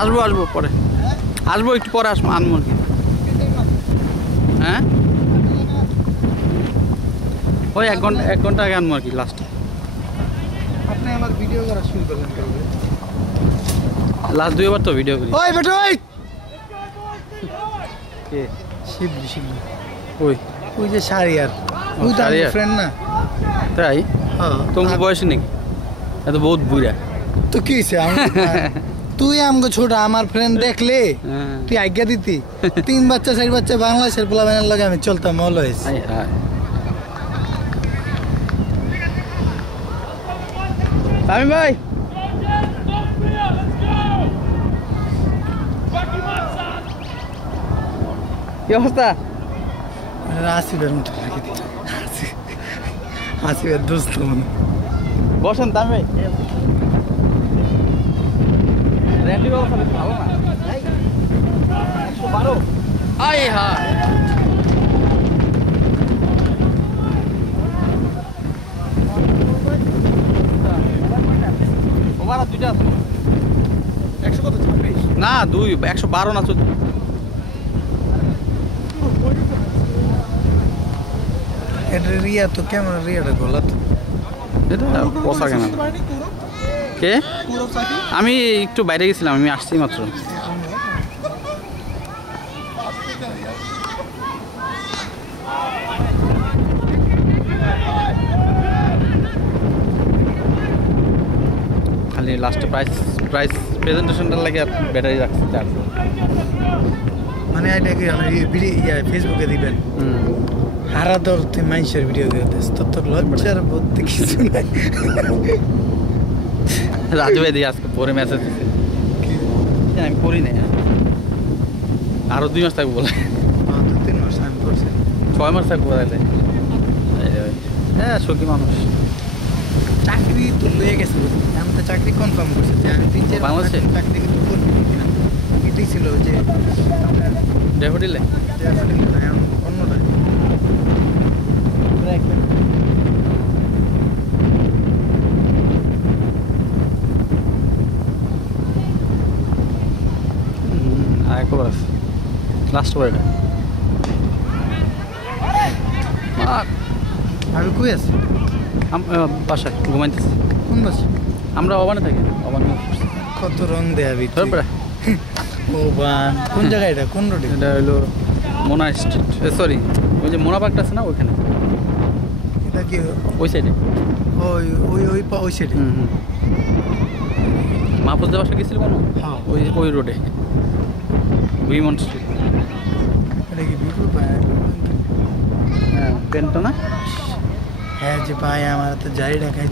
আসবো আসবো পরে আসবো, একটু পরে আসবো, আনবো আর কি। হ্যাঁ ওই 1 ঘন্টা আগে আনবো আর কি লাস্ট। আপনি আমার ভিডিও করা শুরু করলেন কবে? লাস্ট 2বার তো ভিডিও করি। ওই বেটা ওই কে? শিবলি শিবলি ওই ওই যে শাড়িয়ার ওই তো শাহরিয়ার? ফ্রেন্ড না? তাই? হ্যাঁ তোমার বয়সে নাকি? এত বহুত বুড়া। তো কি হয়েছে তুই আমগো ছোট আমার ফ্রেন্ড দেখলে হ্যাঁ। তুই আজ্ঞা দিতি 3 বাচ্চা 4 বাচ্চা বাংলাদেশের পোলাবেনের লগে আমি চলতাম অলওয়েজ। High high. তামিম ভাই কি অবস্থা? আসিফের মতো লাগে আসিফের দোস্ত মনে। বসেন তামিম ভাই। র্যান্ডির অবস্থা বেশ ভালো না। 112 আই হাই। ওভার আর 2টা আছে 100 কত 26 না 112 না 14। এটা রিয়া তো ক্যামেরা রিয়াটা গলা তো এটা পোষা কেন? কে? আমি একটু বাইরে গেছিলাম, আমি আসছি মাত্র। খালি লাস্টে প্রাইস প্রেজেন্টেশনটার লাগে আর ব্যাটারি রাখছি চার্জ। মানে এটা কি ভিডিও ফেসবুকে দিবেন হারা দর তুই মানুষের ভিডিও দিস তোর লজ্জার বলতে কিছু নাই। রাজু ভাই দিয়ে আজকে পরে মেসেজ দিচ্ছে, আমি পড়ি না, আরো 2 মাস থাকবো বলে। 2-3 মাস আমি করছি 6 মাস থাকবো তাহলে। হ্যাঁ সখী মানুষ। চাকরি তো লয়ে গেছে আমি তো চাকরি কনফার্ম করছি যে আমি 3-4 বাংলাদেশে? চাকরি কিন্তু করবি কিনা এটাই ছিল যে ডেফোডিলে অন্যটা একবার আছে লাস্ট বার এটা। আমি কই আছি বাসায় ঘুমাইতেছি। কোন বাস আমরা অবানে থাকি, অবানে। কত রং দেয়াবি ধর পড়া। ও বান কোন জায়গায় এটা কোন রোডে এটা হলো মোনা স্ট্রিট, সরি ওই যে মোনা পার্কটা আছে না ওইখানে, এটা কি ওই সাইডে। ওই ওই ওই ওই সাইডে মাহফুজদের বাসা গেছিল কোনো? হ্যাঁ ওই রোডে উইমন স্ট্রিট। এটা কি বিপুল ভাই হ্যাঁ পেনটা না? হ্যাঁ যে ভাই আমার তো যাই দেখাই